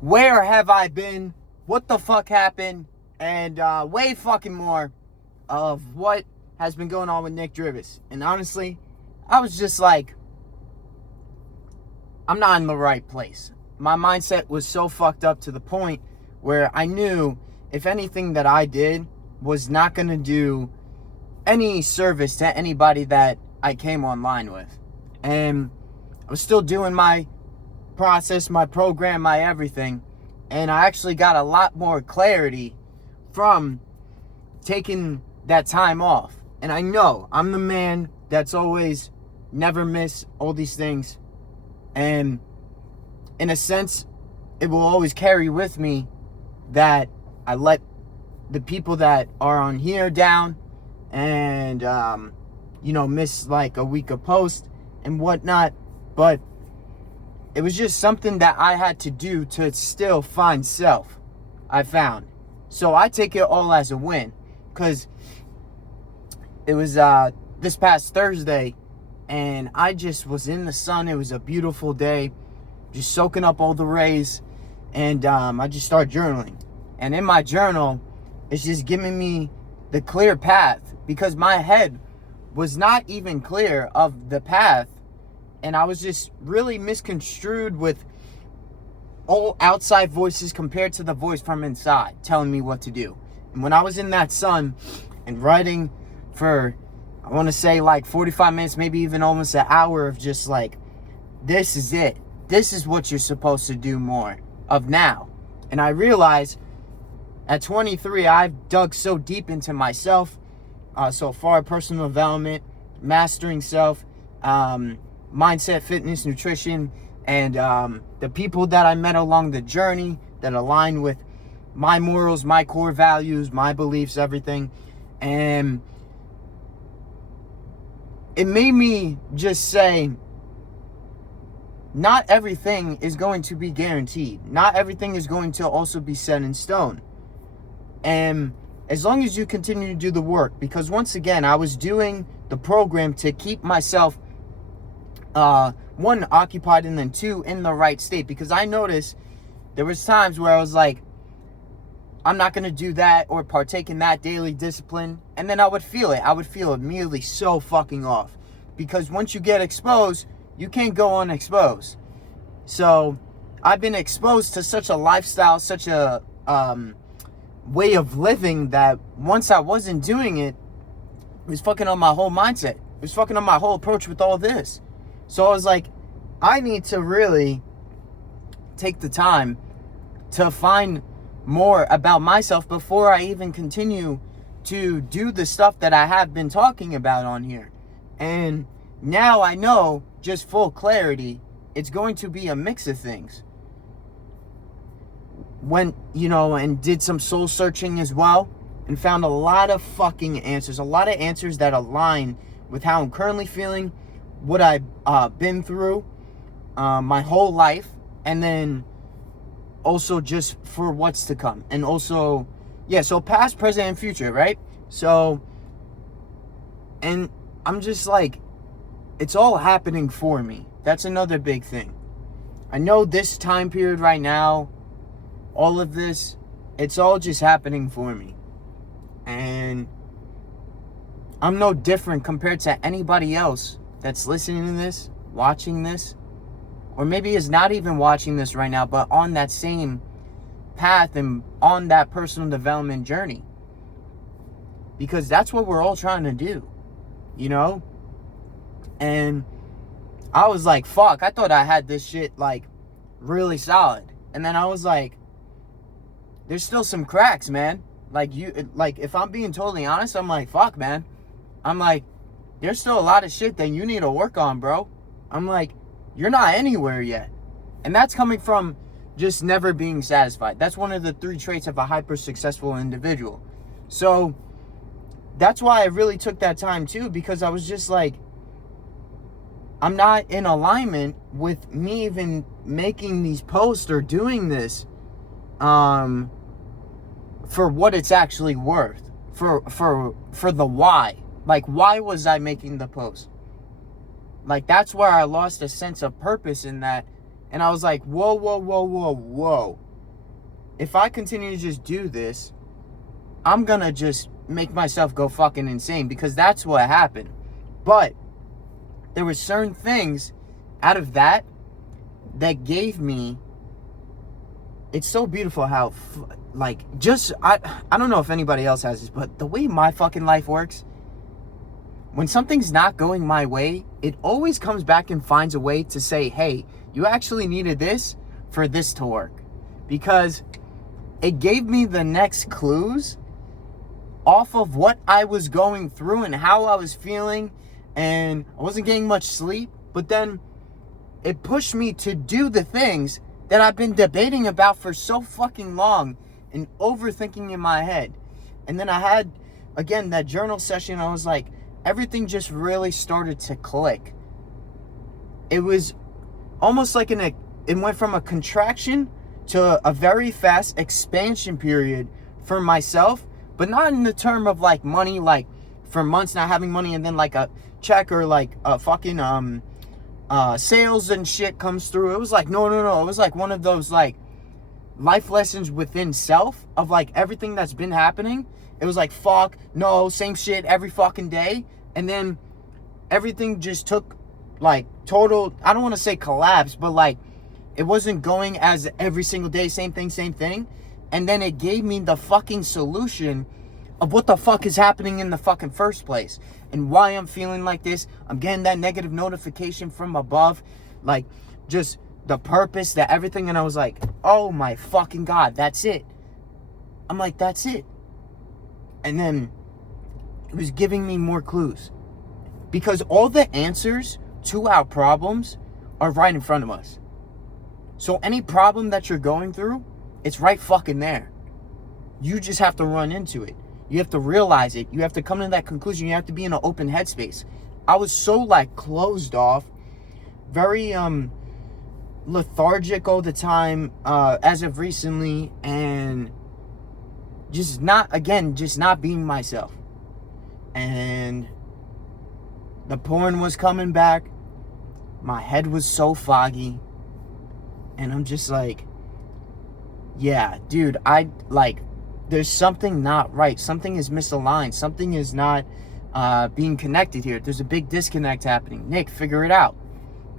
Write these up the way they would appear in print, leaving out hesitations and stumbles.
where have I been, what the fuck happened, and way fucking more of what has been going on with Nick Drivas. And honestly, I was just like, I'm not in the right place. My mindset was so fucked up to the point where I knew if anything that I did was not going to do any service to anybody that I came online with. And I was still doing my process, my program, my everything. And I actually got a lot more clarity from taking that time off. And I know I'm the man that's always never miss all these things. And in a sense, it will always carry with me that I let the people that are on here down and, miss like a week of post and whatnot. But it was just something that I had to do to still find self, I found. So I take it all as a win, because it was this past Thursday, and I just was in the sun. It was a beautiful day, just soaking up all the rays, and I just started journaling. And in my journal, it's just giving me the clear path, because my head was not even clear of the path, and I was just really misconstrued with all outside voices compared to the voice from inside telling me what to do. And when I was in that sun and writing for, I want to say like 45 minutes, maybe even almost an hour of just like, this is it. This is what you're supposed to do more of now. And I realized at 23, I've dug so deep into myself so far, personal development, mastering self, mindset, fitness, nutrition, and the people that I met along the journey that align with my morals, my core values, my beliefs, everything. And it made me just say, not everything is going to be guaranteed. Not everything is going to also be set in stone. And as long as you continue to do the work, because once again, I was doing the program to keep myself one, occupied, and then two, in the right state. Because I noticed there was times where I was like, I'm not going to do that or partake in that daily discipline. And then I would feel it. I would feel immediately so fucking off. Because once you get exposed, you can't go unexposed. So I've been exposed to such a lifestyle, such a way of living, that once I wasn't doing it, it was fucking on my whole mindset. It was fucking on my whole approach with all this. So I was like, I need to really take the time to find more about myself before I even continue to do the stuff that I have been talking about on here. And now I know, just full clarity, it's going to be a mix of things. Went, and did some soul searching as well, and found a lot of fucking answers. A lot of answers that align with how I'm currently feeling, what I've been through my whole life, and then also just for what's to come. And also, so past, present, and future, right? So, and I'm just like, it's all happening for me. That's another big thing. I know this time period right now, all of this, it's all just happening for me. And I'm no different compared to anybody else that's listening to this, watching this, or maybe is not even watching this right now, but on that same path and on that personal development journey. Because that's what we're all trying to do, And I was like, fuck, I thought I had this shit like really solid. And then I was like, there's still some cracks, man. Like if I'm being totally honest, I'm like, fuck, man. I'm like, there's still a lot of shit that you need to work on, bro. I'm like, you're not anywhere yet. And that's coming from just never being satisfied. That's one of the 3 traits of a hyper successful individual. So that's why I really took that time too, because I was just like, I'm not in alignment with me even making these posts or doing this for what it's actually worth, for the why. Like, why was I making the post? Like, that's where I lost a sense of purpose in that. And I was like, whoa. if I continue to just do this, I'm gonna just make myself go fucking insane, because that's what happened. But there were certain things out of that gave me, it's so beautiful how, like, just, I don't know if anybody else has this, but the way my fucking life works, when something's not going my way, it always comes back and finds a way to say, hey, you actually needed this for this to work. Because it gave me the next clues off of what I was going through and how I was feeling, and I wasn't getting much sleep, but then it pushed me to do the things that I've been debating about for so fucking long and overthinking in my head. And then I had, again, that journal session. I was like, everything just really started to click. It was almost like it went from a contraction to a very fast expansion period for myself, but not in the term of like money, like for months not having money and then like a check or like a fucking sales and shit comes through. It was like, no. It was like one of those like life lessons within self of like everything that's been happening. It was like, fuck, no, same shit every fucking day. And then everything just took like total, I don't want to say collapse, but like it wasn't going as every single day, same thing. And then it gave me the fucking solution of what the fuck is happening in the fucking first place and why I'm feeling like this. I'm getting that negative notification from above, like just the purpose, that everything. And I was like, oh my fucking God, that's it. I'm like, that's it. And then it was giving me more clues, because all the answers to our problems are right in front of us. So any problem that you're going through, it's right fucking there. You just have to run into it. You have to realize it. You have to come to that conclusion. You have to be in an open headspace. I was so like closed off, very lethargic all the time as of recently, and just not being myself. And the porn was coming back. My head was so foggy. And I'm just like, yeah, dude, there's something not right. Something is misaligned. Something is not being connected here. There's a big disconnect happening. Nick, figure it out.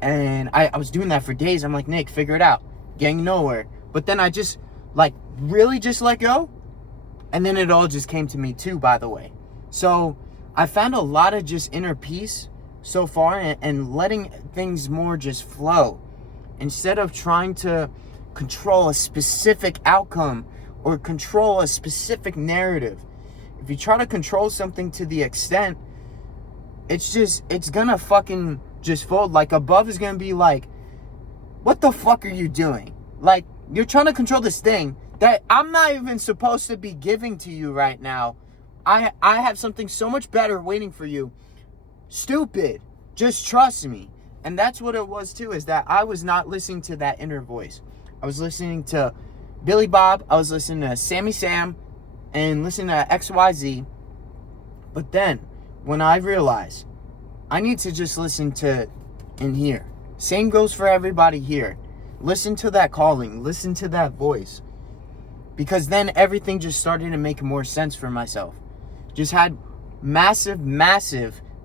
And I was doing that for days. I'm like, Nick, figure it out. Getting nowhere. But then I just, like, really just let go. And then it all just came to me too, by the way. So I found a lot of just inner peace so far, and letting things more just flow. Instead of trying to control a specific outcome or control a specific narrative. If you try to control something to the extent, it's gonna fucking just fold. Like, above is gonna be like, what the fuck are you doing? Like, you're trying to control this thing that I'm not even supposed to be giving to you right now. I have something so much better waiting for you. Stupid. Just trust me. And that's what it was too, is that I was not listening to that inner voice. I was listening to Billy Bob. I was listening to Sammy Sam and listening to XYZ. But then when I realized I need to just listen to in here. Same goes for everybody here. Listen to that calling. Listen to that voice. Because then everything just started to make more sense for myself. Just had massive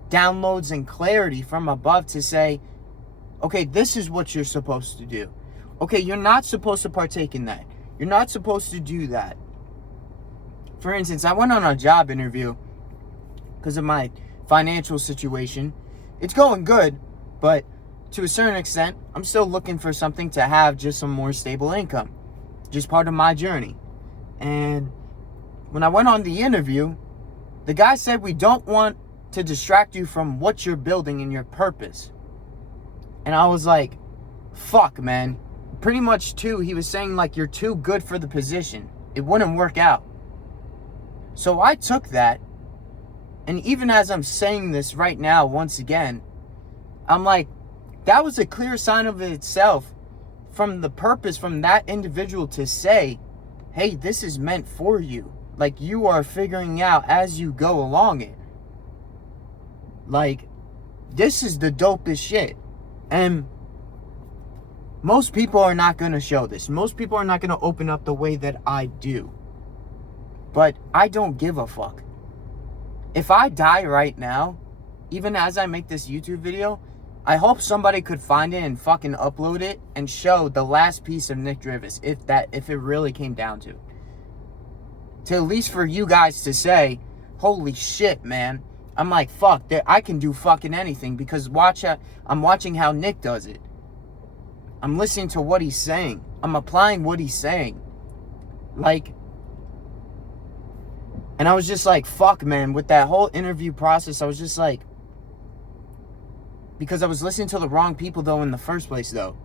downloads and clarity from above to say, okay, this is what you're supposed to do. Okay, you're not supposed to partake in that. You're not supposed to do that. For instance, I went on a job interview because of my financial situation. It's going good, but to a certain extent, I'm still looking for something to have just some more stable income. Just part of my journey. And when I went on the interview, the guy said, we don't want to distract you from what you're building and your purpose. And I was like, fuck, man. Pretty much too, he was saying like, you're too good for the position. It wouldn't work out. So I took that, and even as I'm saying this right now, once again, I'm like, that was a clear sign of itself from the purpose from that individual to say, hey, this is meant for you. Like, you are figuring out as you go along it. Like, this is the dopest shit. And Most people are not going to show this. Most people are not going to open up the way that I do. But I don't give a fuck. If I die right now, even as I make this YouTube video, I hope somebody could find it and fucking upload it and show the last piece of Nick Drivas, if it really came down to. To at least for you guys to say, holy shit, man. I'm like, fuck, I can do fucking anything because I'm watching how Nick does it. I'm listening to what he's saying. I'm applying what he's saying. Like, and I was just like, fuck, man. With that whole interview process, I was just like, because I was listening to the wrong people, though, in the first place, though.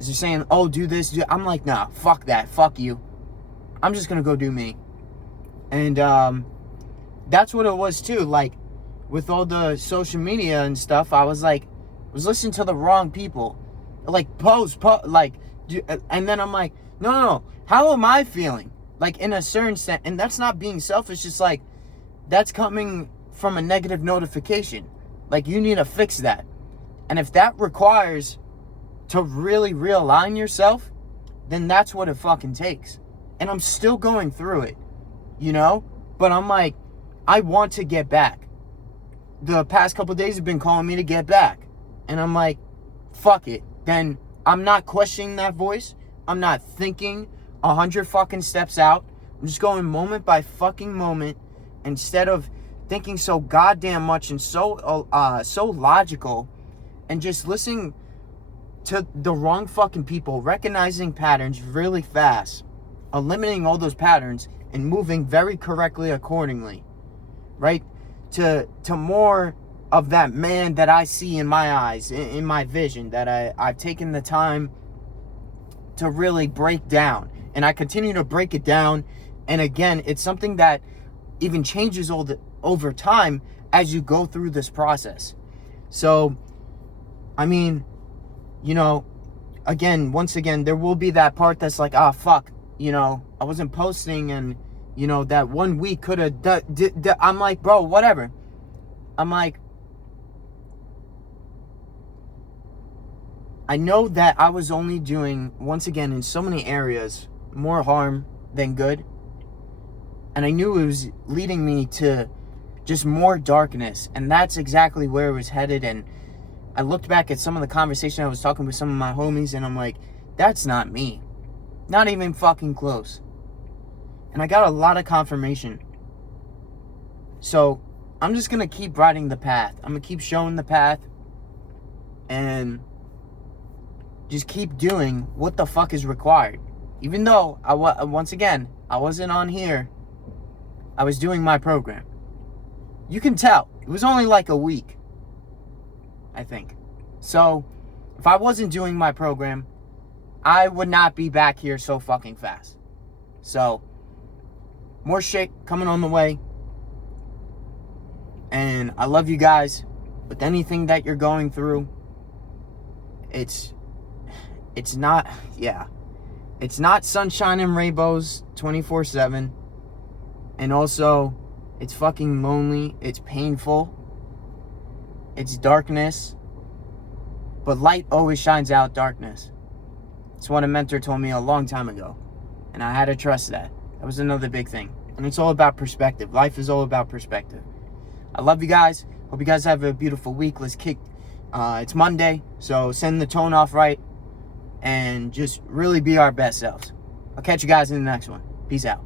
They're saying, oh, do this. I'm like, nah, fuck that. Fuck you. I'm just going to go do me. And that's what it was, too. Like, with all the social media and stuff, I was like, listening to the wrong people. Like, post, like, and then I'm like, no, how am I feeling? Like, in a certain sense, and that's not being selfish, just like, that's coming from a negative notification. Like, you need to fix that. And if that requires to really realign yourself, then that's what it fucking takes. And I'm still going through it, you know? But I'm like, I want to get back. The past couple of days have been calling me to get back. And I'm like, fuck it. Then I'm not questioning that voice. I'm not thinking 100 fucking steps out. I'm just going moment by fucking moment instead of thinking so goddamn much and so logical, and just listening to the wrong fucking people, recognizing patterns really fast, eliminating all those patterns, and moving very correctly accordingly, right? To more of that man that I see in my eyes, in my vision, that I've taken the time to really break down. And I continue to break it down. And again, it's something that even changes over time as you go through this process. So, I mean, you know, once again, there will be that part that's like, fuck, you know, I wasn't posting, and, you know, that 1 week could have, I'm like, bro, whatever. I'm like, I know that I was only doing, once again, in so many areas, more harm than good. And I knew it was leading me to just more darkness. And that's exactly where it was headed. And I looked back at some of the conversation I was talking with some of my homies, and I'm like, that's not me. Not even fucking close. And I got a lot of confirmation. So I'm just going to keep riding the path. I'm going to keep showing the path. And just keep doing what the fuck is required. Even though, once again, I wasn't on here. I was doing my program. You can tell. It was only like a week, I think. So, if I wasn't doing my program, I would not be back here so fucking fast. So, more shit coming on the way. And I love you guys. With anything that you're going through, it's not sunshine and rainbows 24/7. And also, it's fucking lonely. It's painful. It's darkness. But light always shines out darkness. It's what a mentor told me a long time ago. And I had to trust that. That was another big thing. And it's all about perspective. Life is all about perspective. I love you guys. Hope you guys have a beautiful week. Let's kick. It's Monday, so send the tone off right. And just really be our best selves. I'll catch you guys in the next one. Peace out.